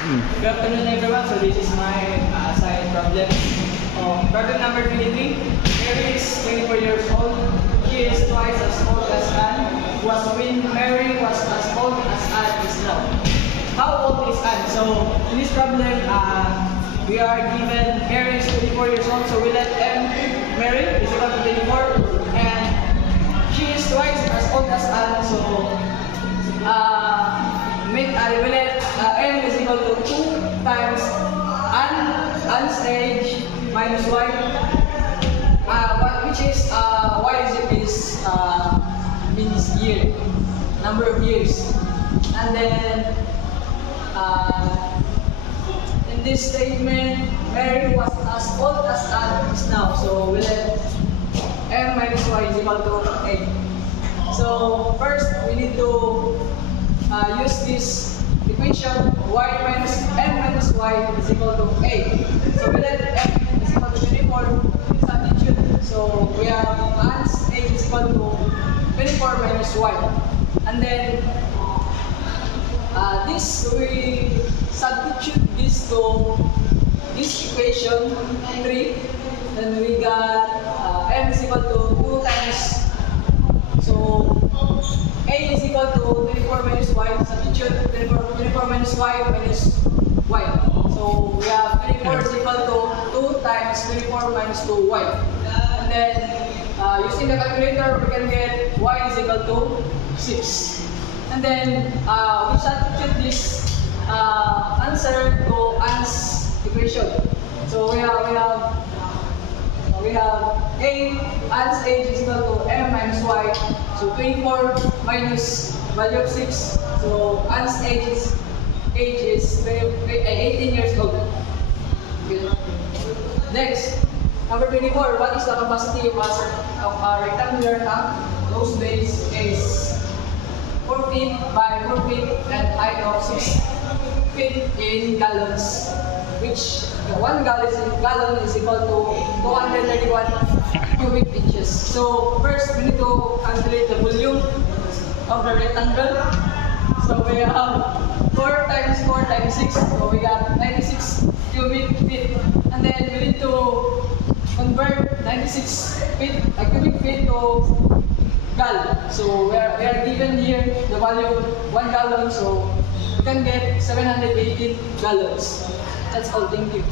Good afternoon, everyone. So this is my science problem. Problem number 23. Mary is 24 years old. She is twice as old as Anne. Was when Mary was as old as Anne is now. How old is Anne? So in this problem, we are given Mary is 24 years old. So we let M Mary is equal to 24, and she is twice as old as Anne. So we let M is equal to 2 times Anne's age minus Y, which is Y is means year, number of years, and then in this statement, Mary was as old as Anne is now. So we let M minus Y is equal to 8. So first we need to use this equation, y minus m minus y is equal to 8. So we let m is equal to 24 substitute. So we have Anne's age is equal to 24 minus y. And then we substitute this to this equation 3. Then we got m is equal to 2 times. So a is equal to 24 minus y, substitute 24 minus y minus y. So we have 24 is equal to 2 times 24 minus 2y. And then using the calculator, we can get y is equal to 6. And then we substitute this answer to Anne's equation. So we have Anne's age is equal to m minus y. So 24 minus value of 6. So Anne's age is 18 years old. Okay. Next, number 24. What is the capacity of a rectangular tank? Those base is 4 feet by 4 feet and height of 6 feet in gallons, which 1 gallon is equal to 231 cubic inches. So first we need to calculate the volume of the rectangle. So we have 4 times 4 times 6. So we got 96 cubic feet. And then we need to convert 96 cubic feet to gallon. So we are given here the value of 1 gallon. So we can get 718 gallons. That's all. Thank you.